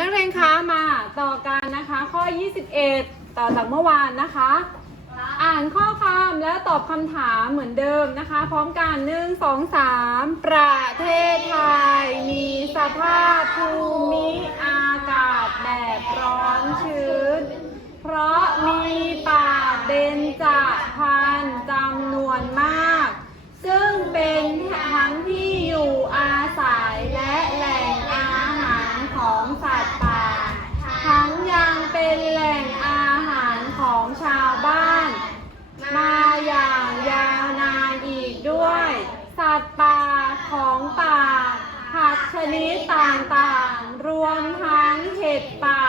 นักเรียนคะมาต่อกันนะคะ ข้อ 21 ต่อจากเมื่อวานนะคะ อ่านข้อความแล้วตอบคำถามเหมือนเดิมนะคะ พร้อมกันหนึ่งสองสามประเทศไทย มีสภาพภูมิอากาศแบบร้อนชื้น เพราะมีป่าเบญจพรรณจำนวนมาก ซึ่งเป็นทั้งที่อยู่อาศัยและแหล่ง สัตว์ป่าของป่าผักชนิดต่างๆ รวมทั้งเห็ดป่า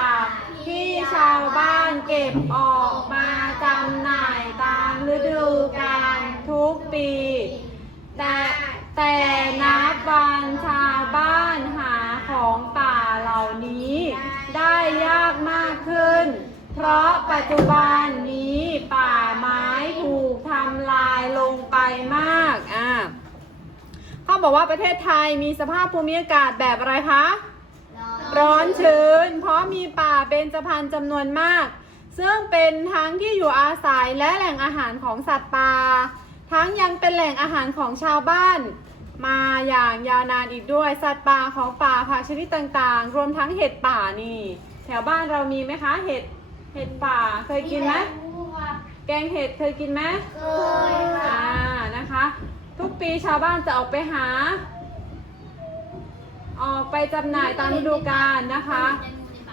ที่ชาวบ้านเก็บออกมาจำหน่ายตามฤดูกาลทุกปี แต่แต่นับวันชาวบ้านหาของป่าเหล่านี้ ได้ยากมากขึ้น เพราะปัจจุบันนี้ป่าไม้ถูกทำลายลงไปมากอะเขา บอกว่าประเทศไทยมีสภาพภูมิอากาศแบบอะไรคะ ร้อนชื้น เพราะมีป่าเบญจพรรณจำนวนมาก ซึ่งเป็นทั้งที่อยู่อาศัยและแหล่งอาหารของสัตว์ป่า ทั้งยังเป็นแหล่งอาหารของชาวบ้าน มาอย่างยาวนานอีกด้วย สัตว์ป่าของป่าผักชนิดต่างๆ รวมทั้งเห็ดป่านี่ แถวบ้านเรามีไหมคะ เห็ด เห็ดป่า เคยกินไหมแกงเห็ดเคยกินไหมเคยค่ะ อ่า นะคะ ทุกปีชาวบ้านจะออกไปหา ออกไปจำหน่ายตามฤดูกาลนะคะ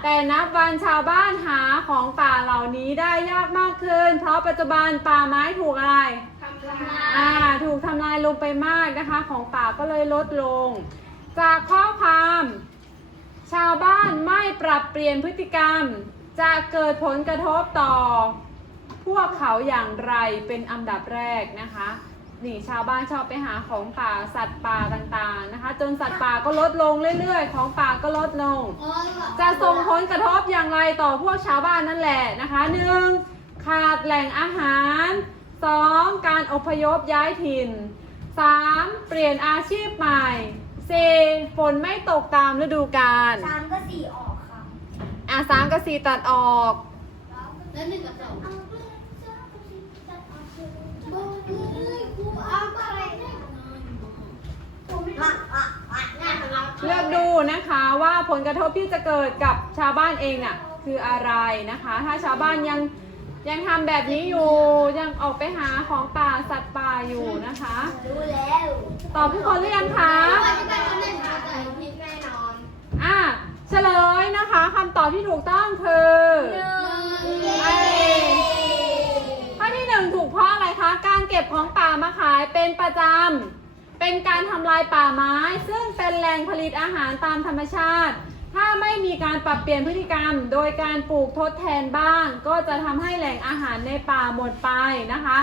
แต่นับวันชาวบ้านหาของป่าเหล่านี้ได้ยากมากขึ้น เพราะปัจจุบันป่าไม้ถูกอะไร ทำลาอ่าถูกทำลายลงไปมากนะคะ ของป่าก็เลยลดลง จากข้อความ ชาวบ้านไม่ปรับเปลี่ยนพฤติกรรม จะเกิดผลกระทบต่อ พวกเขาอย่างไรเป็นอันดับแรกนะคะ นี่ชาวบ้านชอบไปหาของป่าสัตว์ป่าต่างๆนะคะ จนสัตว์ป่าก็ลดลงเรื่อยๆ ของป่าก็ลดลง จะส่งผลกระทบอย่างไรต่อพวกชาวบ้านนั่นแหละนะคะหนึ่งขาดแหล่งอาหารสองการอพยพย้ายถิ่นสามเปลี่ยนอาชีพใหม่สี่ฝนไม่ตกตามฤดูกาลสามก็สี่ออกค่ะอะสามกับสี่ตัดออก แล้วหนึ่งกับสองเอาไปบอกเลยครูเอาอะไรเนี่ยผมไม่อะอะอะงานของ เลือกดูนะคะว่าผลกระทบที่จะเกิดกับชาวบ้านเองน่ะคืออะไรนะคะ ถ้าชาวบ้านยังยังทำแบบนี้อยู่ยังออกไปหาของป่าสัตว์ป่าอยู่นะคะรู้แล้วตอบทุกคนหรือยังคะว่าจะเป็นคนเล่นหาแต่ผิดแน่นอนอะเฉลยนะคะคำตอบที่ถูกต้องคือข้อที่หนึ่งถูกเพราะอะไรคะ การเก็บของป่ามาขายเป็นประจำ เป็นการทำลายป่าไม้ ซึ่งเป็นแหล่งผลิตอาหารตามธรรมชาติ ถ้าไม่มีการปรับเปลี่ยนพฤติกรรม โดยการปลูกทดแทนบ้าง ก็จะทำให้แหล่งอาหารในป่าหมดไปนะคะ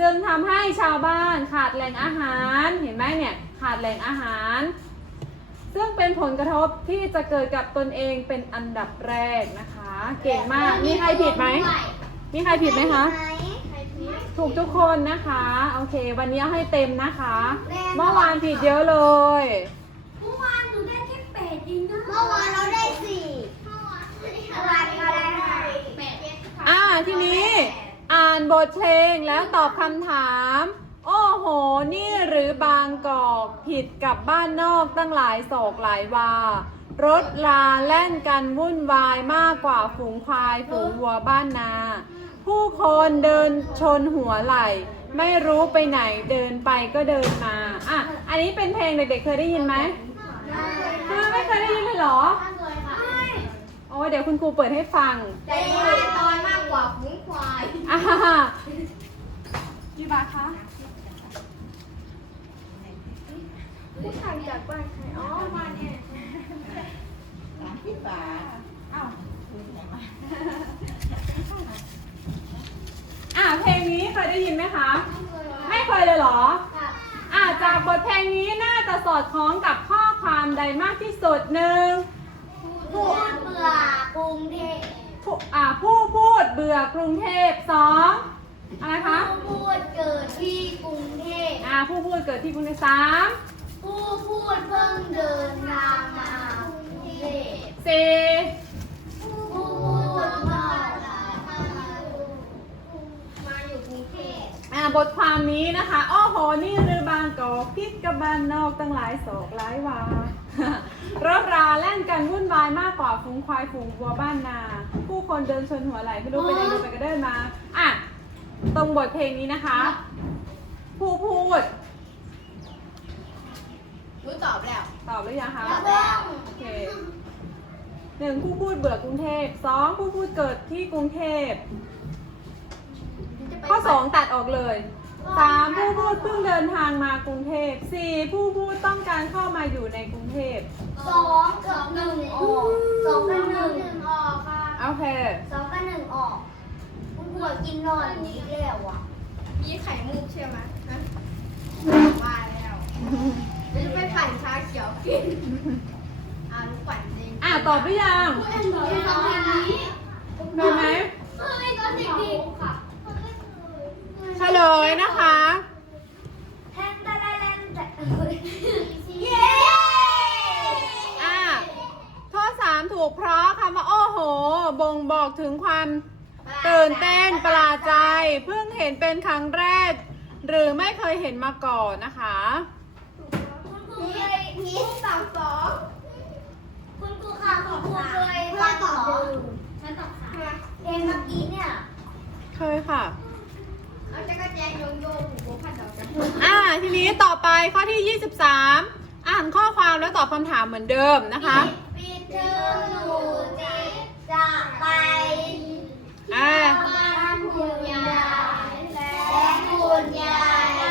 จึงทำให้ชาวบ้านขาดแหล่งอาหาร เห็นไหมเนี่ยขาดแหล่งอาหาร ซึ่งเป็นผลกระทบที่จะเกิดกับตนเองเป็นอันดับแรกนะคะ เก่งมาก มีใครผิดไหม มีใครผิดไหมคะ ถูกทุกคนนะคะ โอเค วันนี้เอาให้เต็มนะคะเมื่อวานผิดเยอะเลย เมื่อวานหนูได้แค่แปดเองนะเมื่อวานเราได้สี่เมื่อวานเราได้ห้าแปดอ่าทีนี้อ่านบทเพลงแล้วตอบคำถาม โอ้โห นี่หรือบางกอกผิดกับบ้านนอกตั้งหลายโศกหลายวา รถลาแล่นกันวุ่นวายมากกว่าฝูงควายฝูงวัวบ้านนา ผู้คนเดินชนหัวไหลไม่รู้ไปไหนเดินไปก็เดินมาอะอันนี้เป็นเพลงเด็กๆเคยได้ยินไหมเออไม่เคยได้ยินเลยเหรอโอ้ยเดี๋ยวคุณครูเปิดให้ฟังแต่ว่าตอนมากกว่าฝูงควายอ่ากี่บาทคะผู้ชายจากบ้านใครอ๋อบ้านเนี่ยสามสิบบาทอ้าวคุณไหนมา อ่าเพลงนี้เคยได้ยินไหมคะ ไม่เคยเลยเหรออ่าจากบทเพลงนี้น่าจะสอดคล้องกับข้อความใดมากที่สุดหนึ่งพูดเบื่อกรุงเทพผู้อ่าผู้พูดเบื่อกรุงเทพสองอะไรคะผู้พูดเกิดที่กรุงเทพอ่าผู้พูดเกิดที่กรุงเทพสามผู้พูดเพิ่งเดินทางมากรุงเทพสี่ ความนี้นะคะโอ้โหนี่เรือบางกอกพิษกับบานนอกตั้งหลายโศกหลายวา รถราแล่นกันวุ่นวายมากกว่าฝูงควายฝูงวัวบ้านนา ผู้คนเดินชนหัวไหลไม่รู้ไปไหนเดินไปก็เดินมา อะ ตรงบทเพลงนี้นะคะ ผู้พูด รู้ตอบแล้ว ตอบหรือยังคะตอบแล้วโอเคหนึ่งผู้พูดเบื่อกรุงเทพสองผู้พูดเกิดที่กรุงเทพ ข้อสองตัดออกเลยสามผู้พูดเพิ่งเดินทางมากรุงเทพสี่ผู้พูดต้องการเข้ามาอยู่ในกรุงเทพ สองกับหนึ่งออกสองกับหนึ่งออกค่ะโอเค สองกับหนึ่งออกคุณผัวกินนอนนี้แล้วอะมีไข่มุกใช่ไหมฮะว่าแล้วเดี๋ยวจะไปปั่นชาเขียวกินอ่าลูกปั่นเองอะตอบหรือยังสองเพลงนี้มีไหม เฮ้ยก็เด็กดีค่ะ เฉลยนะคะ แทนตะละแลนแต่เย้อะข้อสามถูกเพราะคำว่าโอ้โห บ่งบอกถึงความตื่นเต้นประหลาดใจ เพิ่งเห็นเป็นครั้งแรก หรือไม่เคยเห็นมาก่อนนะคะมีมีสองสองคุณครูค่ะคุณครูเคยว่าตอบฉันตอบค่ะเพลงเมื่อกี้เนี่ย เคยค่ะ เอาจักรแจงโยงโยงหูโบพันดอกกันอ่าทีนี้ต่อไปข้อที่ 23 อ่านข้อความแล้วตอบคำถามเหมือนเดิมนะคะปีเตอร์หนูจะไปอ่า บ้านคุณยายและคุณยาย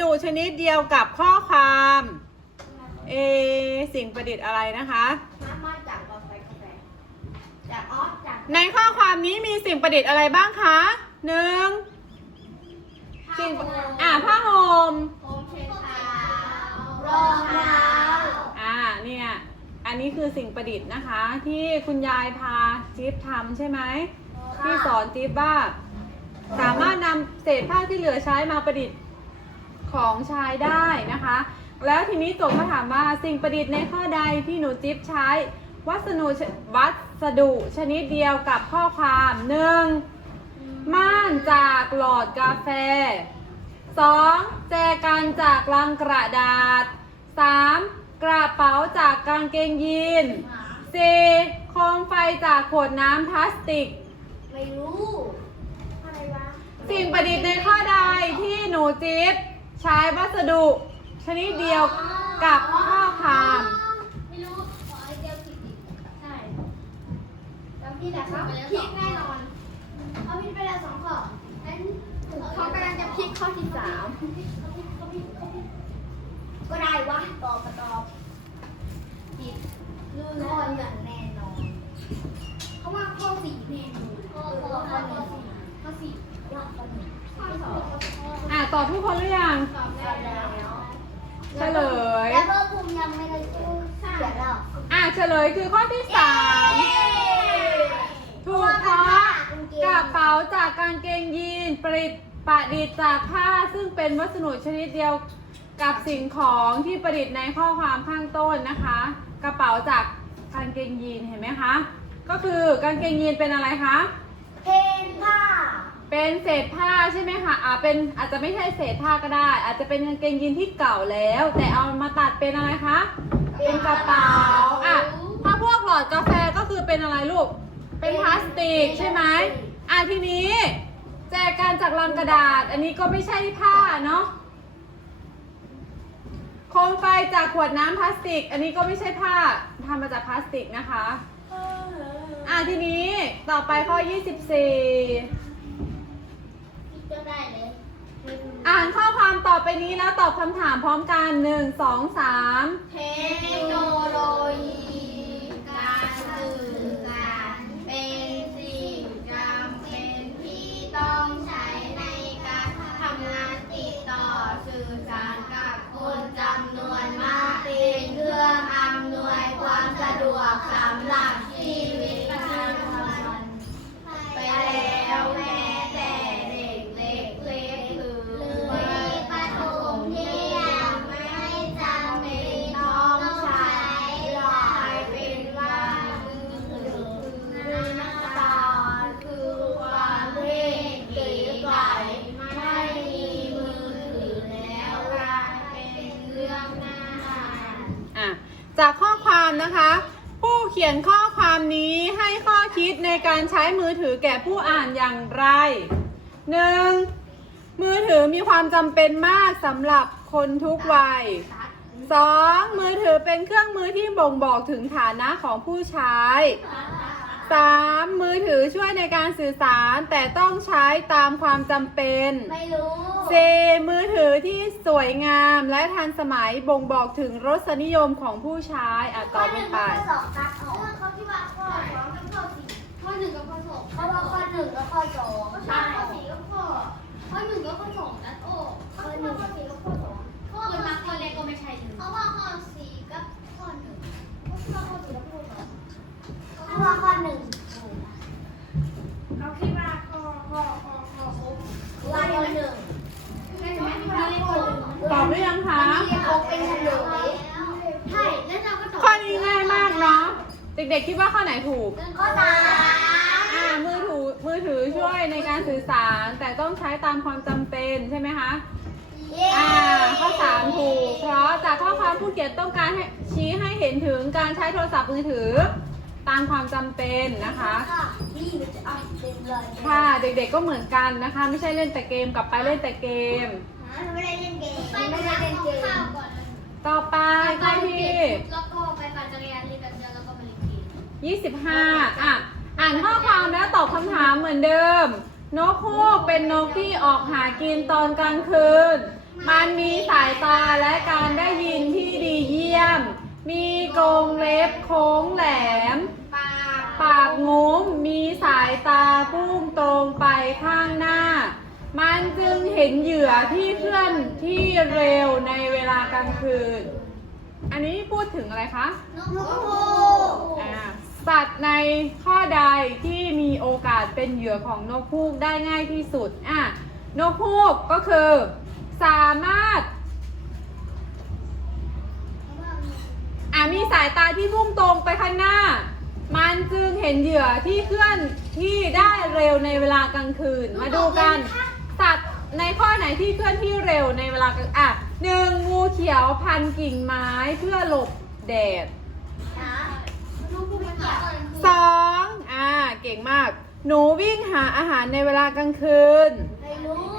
ดุชนิดเดียวกับข้อความเอสิ่งประดิษฐ์อะไรนะคะมามาจากกาแฟกาแฟจากออสจากในข้อความนี้มีสิ่งประดิษฐ์อะไรบ้างคะหนึ่งสิ่งอ่าผ้าห่มโฮมเช็ดเท้ารองเท้าอ่าเนี่ยอันนี้คือสิ่งประดิษฐ์นะคะ ที่คุณยายพาจิ๊บทำใช่ไหมที่สอนจิ๊บว่าสามารถนำเศษผ้าที่เหลือใช้มาประดิษฐ์ ของใช้ได้นะคะ แล้วทีนี้โจทย์มาถามว่าสิ่งประดิษฐ์ในข้อใดที่หนูจิ๊บใช้ วัสดุชวัสดุชนิดเดียวกับข้อความหนึ่งม่านจากหลอดกาแฟ 2. แจกันจากลังกระดาษ 3. กระเป๋าจากกางเกงยีน 4. โคมไฟจากขวดน้ำพลาสติก ไม่รู้ อะไรวะ สิ่งประดิษฐ์ในข้อใดที่หนูจิ๊บ ใช้วัสดุชนิดเดียวกับข้อความไม่รู้ขอไอเดียผิดอีกใช่แล้วพี่แหละครับพลิกแน่นอนเอาผิดไปแล้วสองข้องั้นเขากำลังจะพลิกข้อที่สามก็ได้วะตอบก็ตอบผิดรู้อนอย่างแน่นอนเขาว่าข้อสี่แน่นอนข้อข้อข้อสี่ข้อนี้ข้อส อะตอบทุกคนหรือยังเฉลย แล้วก็ภูมิยังไม่ได้พูดเขียนแล้วอะเฉลยคือข้อที่สามถูกเพราะกระเป๋าจากกางเกงยีนประดิประดิษฐ์จากผ้าซึ่งเป็นวัสดุชนิดเดียวกับสิ่งของที่ประดิษฐ์ในข้อความข้างต้นนะคะ กระเป๋าจากกางเกงยีนเห็นไหมคะ ก็คือกางเกงยีนเป็นอะไรคะเพนผ้า เป็นเศษผ้าใช่ไหมคะอ่าเป็นอาจจะไม่ใช่เศษผ้าก็ได้ อาจจะเป็นกางเกงยีนที่เก่าแล้ว แต่เอามาตัดเป็นอะไรคะ เป็นกระเป๋าอะถ้าพวกหลอดกาแฟก็คือเป็นอะไรลูก เป็นพลาสติกใช่ไหมอะทีนี้ แจกันจากลังกระดาษ อันนี้ก็ไม่ใช่ผ้าเนาะโคมไฟจากขวดน้ำพลาสติก อันนี้ก็ไม่ใช่ผ้าทำมาจากพลาสติกนะคะ อะทีนี้ต่อไปข้อ 24 อ่านข้อความต่อไปนี้แล้วตอบคำถามพร้อมกันหนึ่งสองสามเทคโนโลยีการสื่อสารเป็นสิ่งจำเป็นที่ต้องใช้ในการทำงานติดต่อสื่อสารกับคนจำนวนมากเป็นเครื่องอำนวยความสะดวกสำ อย่างไร 1. มือถือมีความจำเป็นมากสำหรับคนทุกวัย 2. มือถือเป็นเครื่องมือที่บ่งบอกถึงฐานะของผู้ใช้ 3. มือถือช่วยในการสื่อสารแต่ต้องใช้ตามความจำเป็นไม่รู้ 4. มือถือที่สวยงามและทันสมัยบ่งบอกถึงรสนิยมของผู้ใช้อะต่อไปไป หนึ่งกับข้อสองเพราะว่าข้อหนึ่งกับข้อสองใช่ข้อสี่กับข้อข้อหนึ่งกับข้อสองตัดออกข้อหนึ่งข้อสี่กับข้อสองข้อมาข้อแรกก็ไม่ใช่เลยเพราะว่าข้อสี่กับข้อหนึ่งเพราะว่าข้อสี่กับข้อสองเพราะว่าข้อหนึ่งเขาคิดว่าข้อข้อข้อข้อครบว่าข้อหนึ่งตอบหรือยังคะเรียกคเป็นเฉลยใช่แล้วเราก็ตอบ ข้อนี้ง่ายมากเนาะ เด็กๆคิดว่าข้อไหนถูก ข้อสามอ่ามือถือมือถือช่วยในการสื่อสาร แต่ต้องใช้ตามความจำเป็นใช่ไหมคะอ่าข้อ3ถูก เพราะจากข้อความผู้เขียนต้องการให้ชี้ให้เห็นถึงการใช้โทรศัพท์มือถือ ตามความจำเป็นนะคะ นี่มันจะเอาเต็มเลยค่ะเด็กๆก็เหมือนกันนะคะ ไม่ใช่เล่นแต่เกมกลับไปเล่นแต่เกม ไม่ได้เล่นเกมไม่ได้เล่นเกม ต่อไปข้อที่ แล้วก็ 25 อะ อ่านข้อความแล้วตอบคำถามเหมือนเดิม นกฮูกเป็นนกที่ออกหากินตอนกลางคืน มันมีสายตาและการได้ยินที่ดีเยี่ยม มีกรงเล็บโค้งแหลม ปากงุ้ม มีสายตาพุ่งตรงไปข้างหน้า มันจึงเห็นเหยื่อที่เคลื่อนที่เร็วในเวลากลางคืน อันนี้พูดถึงอะไรคะ นกฮูก อ่า สัตว์ในข้อใดที่มีโอกาสเป็นเหยื่อของนกฮูกได้ง่ายที่สุดอะนกฮูกก็คือ สามารถอะมีสายตาที่พุ่งตรงไปข้างหน้า มันจึงเห็นเหยื่อที่เคลื่อนที่ได้เร็วในเวลากลางคืน มาดูกัน สัตว์ในข้อไหนที่เคลื่อนที่เร็วในเวลากลางอะหนึ่งงูเขียวพันกิ่งไม้เพื่อหลบแดด นะนกฮูกมันอยาก สองอ่า เก่งมาก หนูวิ่งหาอาหารในเวลากลางคืนไม่รู้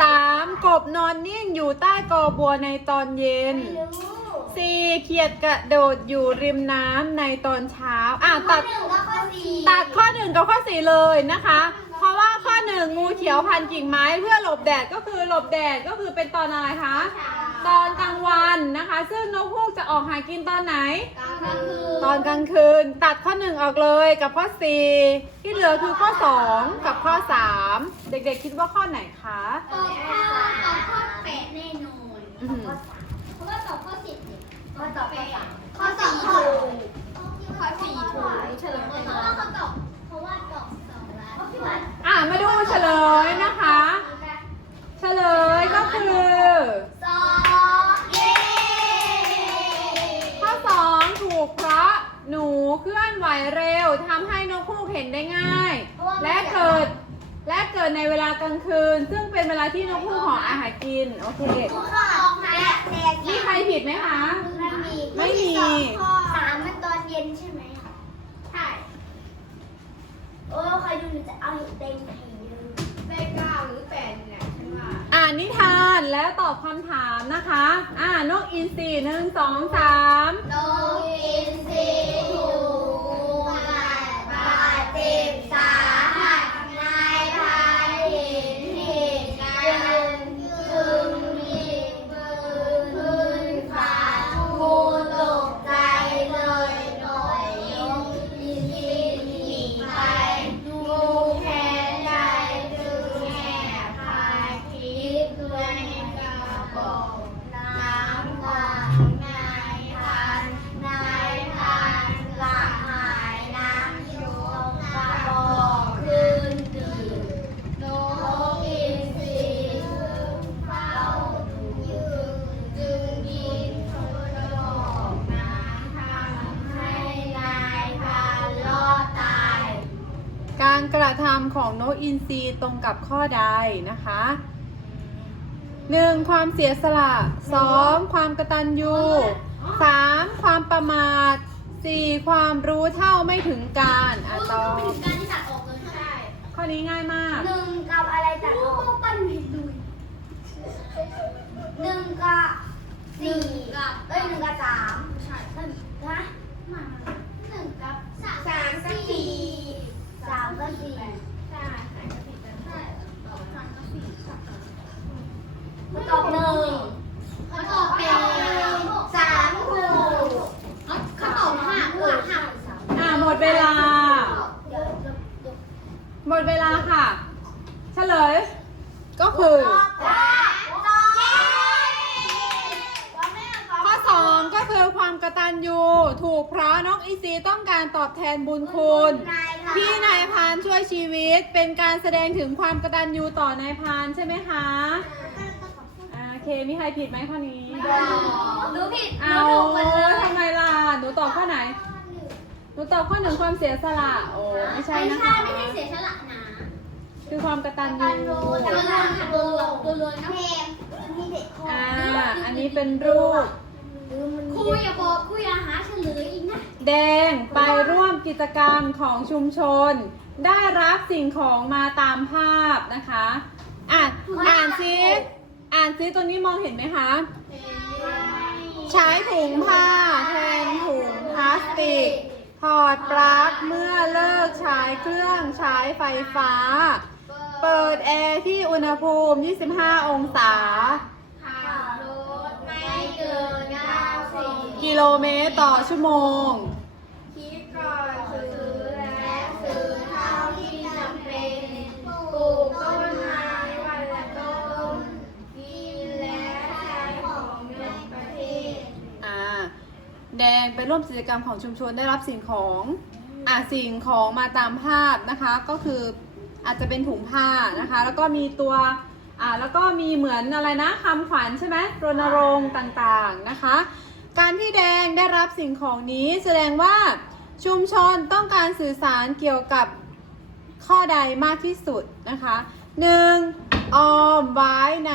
สามกบนอนนิ่งอยู่ใต้กอบัวในตอนเย็นไม่รู้สี่เขียดกระโดดอยู่ริมน้ำในตอนเช้า อะข้อตัดหนึ่งกับข้อสี่ตัดข้อหนึ่งกับข้อสี่เลยนะคะ เพราะว่าข้อหนึ่งงูเขียวพันกิ่งไม้เพื่อหลบแดดก็คือหลบแดดก็คือเป็นตอนอะไรคะ ตอนกลางวันนะคะ ซึ่งนกฮูกจะออกหากินตอนไหน กลางคืนตอนกลางคืนตัดข้อหนึ่งออกเลยกับข้อสี่ที่เหลือคือข้อสองกับข้อสามเด็กๆคิดว่าข้อไหนคะ ตอบข้อตอบข้อแปดแน่นอนอื้อหือเพราะว่าตอบข้อสิบเนี่ยข้อตอบข้อสามข้อสองถูกข้อสี่ถูกเฉลยเพราะว่าเขาตอบเพราะว่าตอบสองแล้วอะมาดูเฉลยนะคะ เฉลยก็คือ สอง หนูเคลื่อนไหวเร็วทำให้นกฮูกเห็นได้ง่าย และเกิดและเกิดในเวลากลางคืน ซึ่งเป็นเวลาที่นกฮูกหออาหารกินโอเคข้อสองและแดงมีใครผิดไหมคะ ไม่มีไม่มีสามมันตอนเย็นใช่ไหมใช่โอ้ใครดูหนูจะเอาเต็มทีเลยได้เก้าหรือแปดเนี่ยฉันว่าอ่านนิทานแล้วตอบคำถามนะคะ อ่านกอินทรีหนึ่งสองสามนกอิา องนกอินทรีตรงกับข้อใดนะคะหนึ่งความเสียสละสองความกตัญญูสามความประมาทสี่ความรู้เท่าไม่ถึงการอะตอบ การที่ตัดออกเลยใช่ข้อนี้ง่ายมาก หนึ่งกับอะไรตัดออก ปั้นผิดดู หนึ่งกับสี่ กับ เอ้ยหนึ่งกับสาม ใช่ หนึ่งฮะ มาหนึ่งกับสาม สามกับสี่สามกับสี่ ใช่สามกับสี่กันใช่สามกับสี่สับกัน มาตอบหนึ่ง เขาตอบเป็น สามคู่ เขาตอบห้าเพื่อห้า อะหมดเวลา เดี๋ยวเดี๋ยวเดี๋ยว หมดเวลาค่ะ เฉลย ก็คือ ตอบตอบ ข้อสองก็คือความกตัญญูถูกเพราะน้องอีซีต้องการตอบแทนบุญคุณ ที่นายพรานช่ วยชีวิตเป็นการแสดงถึงความกตัญญูต่อนายพรานใช่ไหมคะอ่าโอเคมีใครผิดไหมข้อนี้ หนูผิดหเอานูถูกหมดเลย ทำไมล่ะ หนูตอบข้อไหน หนูตอบข้อหนึ่งความเสียสละ โอ้ไม่ใช่ไม่นะใช่คะไม่ใช่เสียฉละนะคือความกตัญญูตัวรวมตัวรวมตัวรวมนะเพลงมีเด็กคนอ่า อันนี้เป็นรูป ครูอย่าบอกครูอย่าหาเฉลยอีกนะ แดงไปร่วมกิจกรรมของชุมชน ได้รับสิ่งของมาตามภาพนะคะ อ่านอ่านซิอ่านซิตัวนี้มองเห็นไหมคะ ใช้ถุงผ้าแทนถุงพลาสติก ถอดปลั๊กเมื่อเลิกใช้เครื่องใช้ไฟฟ้า เปิดแอร์ที่อุณหภูมิ 25 องศาขับรถไม่เกิน90กิโลเมตรต่อชั่วโมง คิดก่อนซื้อและซื้อเท่าที่จำเป็นปลูกต้นไม้วันละต้นกินและใช้ของในประเทศ อ่าแดงไปร่วมกิจกรรมของชุมชนได้รับสิ่งของอ่าสิ่งของมาตามภาพนะคะ ก็คืออาจจะเป็นถุงผ้านะคะ แล้วก็มีตัวอ่าแล้วก็มีเหมือนอะไรนะคำขวัญใช่ไหมรณรงค์ต่างๆนะคะ การที่แดงได้รับสิ่งของนี้แสดงว่าชุมชนต้องการสื่อสารเกี่ยวกับข้อใดมากที่สุดนะคะหนึ่งออมไว้ใน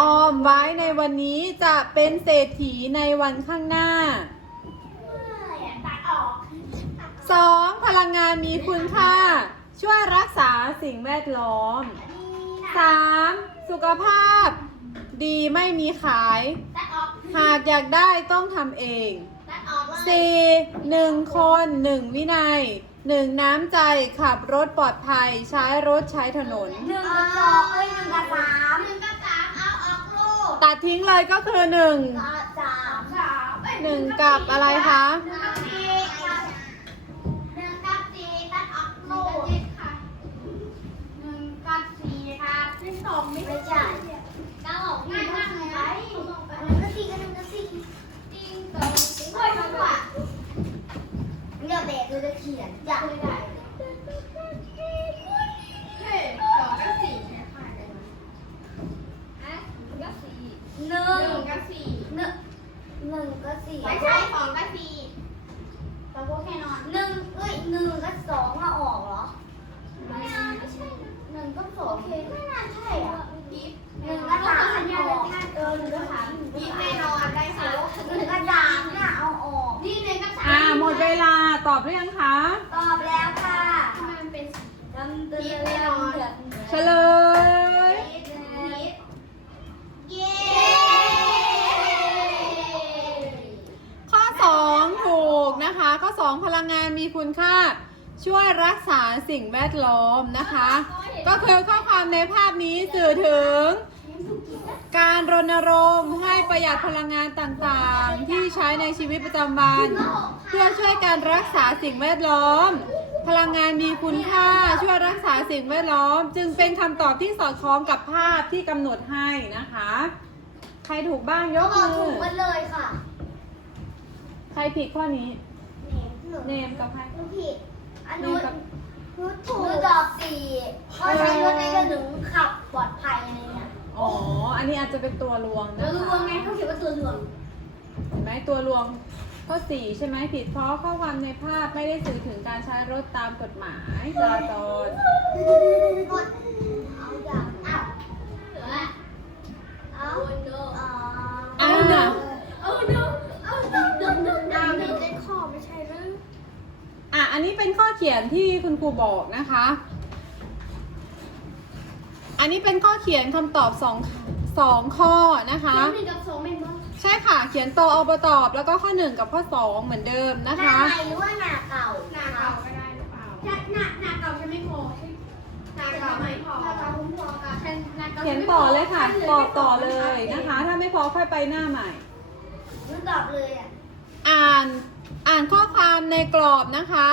ออมไว้ในวันนี้จะเป็นเศรษฐีในวันข้างหน้า 2. พลังงานมีคุณค่า ช่วยรักษาสิ่งแวดล้อม 3. สุขภาพ ดีไม่มีขายตัดออกหากอยากได้ต้องทำเองตัดออกเลย 4. 1 คน 1 วินัย 1 น้ำใจขับรถปลอดภัยใช้รถใช้ถนน หนึ่งกับสองเอ้ยหนึ่งกับสามหนึ่งกับสามเอาออกลูกตัดทิ้งเลยก็คือ1กับสามสามเอ้ย1 กับอะไรคะ หนึ่งกับสี่กับหนึ่งกับสี่ตัดออกลูกค่ะหนึ่งกับสี่ครับที่สอง ไม่ใช่ก้าออกง่ายมากเลยหนึ่งกับสี่กับหนึ่งกับสี่จริงตรงโอ้ยมันกว่าเดี๋ยวเด็กเราจะเขียนจะไม่ได้เฮ้ยสองกับสี่เนี่ยค่ะอะหนึ่งกับสี่หนึ่งกับสี่หนึ่งหนึ่งกับสี่ไม่ใช่สองกับสี่เราพูดแค่นอนหนึ่งเอ้ยหนึ่งกับสองมาออกเหรอไม่ใช่นะหนึ่งกับสองไม่น่าใช่อะ ตอบหรือยังคะ ตอบแล้วค่ะทำไมมันเป็นดำเดือดเดือดเฉลยยิบยิบเย้ข้อ2ถูกนะคะข้อ2พลังงานมีคุณค่า ช่วยรักษาสิ่งแวดล้อมนะคะ ก็คือข้อความในภาพนี้สื่อถึง การรณรงค์ให้ประหยัดพลังงานต่างๆ ที่ใช้ในชีวิตประจำวัน เพื่อช่วยการรักษาสิ่งแวดล้อม พลังงานมีคุณค่าช่วยรักษาสิ่งแวดล้อม จึงเป็นคำตอบที่สอดคล้องกับภาพที่กำหนดให้นะคะ ใครถูกบ้างยกตอบมืถูอกหมันเลยค่ะใครผิดข้อนี้ หนูเนมกับใคร หนูผิดอันเนนู้มนกับหนูถูกหนูตอบสี่เพราะใช้รถในกระหนึ่งขับปลอดภัยอะไรเงี้ย อ๋อ อันนี้อาจจะเป็นตัวลวงแล้นะวรวคะมไงเขาเขียนว่าตัวรวมเห็นไหมตัวลวงข้อ4ใช่ไหมผิดเพราะข้อความในภาพไม่ได้สื่อถึงการใช้รถตามกฎหมายจราจรกดเอาอย่างเอาเอาเอาอ่าเอาเดิมเอาเดิมเดิมเดิมเดิมเดิมเล่นข้อไม่ใช่หรือ อะอันนี้เป็นข้อเขียนที่คุณครูบอกนะคะ อันนี้เป็นข้อเขียนคำตอบสองสองข้อนะคะ หนึ่งกับสองเป็นบ้างใช่ค่ะ เขียนโตเอาประตอบ แล้วก็ข้อ1กับข้อ2เหมือนเดิมนะหน้าคะ ใหม่หรือว่าหน้าเก่าหน้าเก่าก็ได้หรือเปล่าหน้าหน้าหน้าเก่าฉันไม่พอหน้าเก่าไม่พอหน้าเก่าผมพอกันฉันหน้าเก่าเขียนต่อเลยค่ะตอบต่อเลยนะคะ ถ้าไม่พอค่อยไปหน้าใหม่หนูตอบเลยอะอ่านอ่านข้อความในกรอบนะคะ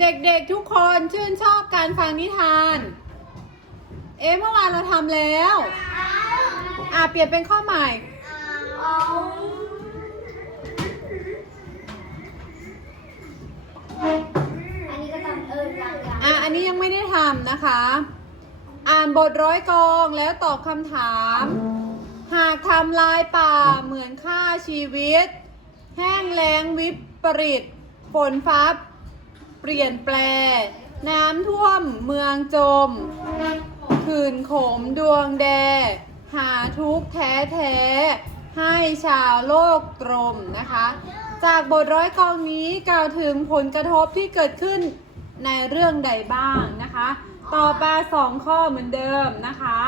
เด็กๆทุกคนชื่นชอบการฟังนิทาน เอ๊ะเมื่อวานเราทำแล้ว อ่าเปลี่ยนเป็นข้อใหม่เอาอันนี้ก็ทำเออยังยังอะอันนี้ยังไม่ได้ทำนะคะ อ่านบทร้อยกรองแล้วตอบคำถาม หากทำลายป่าเหมือนฆ่าชีวิต แห้งแล้งวิปริตฝนฟ้าเปลี่ยนแปล น้ำท่วมเมืองจม ขื่นขมดวงแด หาทุกแท้แท้ให้ชาวโลกตรมนะคะ จากบทร้อยกองนี้กล่าวถึงผลกระทบที่เกิดขึ้นในเรื่องใดบ้างนะคะ ต่อไปสองข้อเหมือนเดิมนะคะ